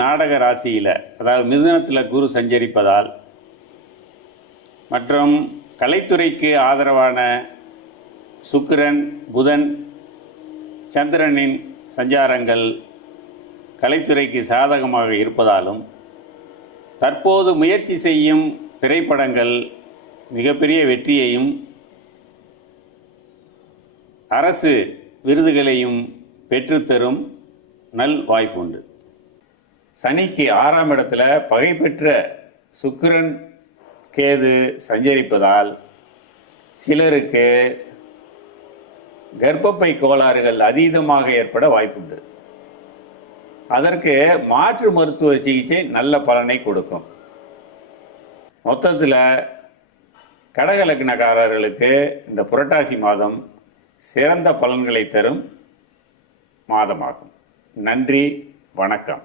நாடக ராசியில், அதாவது மிதுனத்தில் குரு சஞ்சரிப்பதால் மற்றும் கலைத்துறைக்கு ஆதரவான சுக்கிரன், புதன், சந்திரனின் சஞ்சாரங்கள் கலைத்துறைக்கு சாதகமாக இருப்பதாலும் தற்போது முயற்சி செய்யும் திரைப்படங்கள் மிகப்பெரிய வெற்றியையும் அரசு விருதுகளையும் பெற்றுத்தரும் நல் வாய்ப்புண்டு. சனிக்கு 6ஆம் இடத்துல பகை பெற்ற சுக்கிரன், கேது சஞ்சரிப்பதால் சிலருக்கு கர்ப்பப்பை கோளாறுகள் அதீதமாக ஏற்பட வாய்ப்புண்டு. அதற்கு மாற்று மருத்துவ சிகிச்சை நல்ல பலனை கொடுக்கும். மொத்தத்தில் கடக லக்னக்காரர்களுக்கு இந்த புரட்டாசி மாதம் சிறந்த பலன்களை தரும் மாதமாகும். நன்றி, வணக்கம்.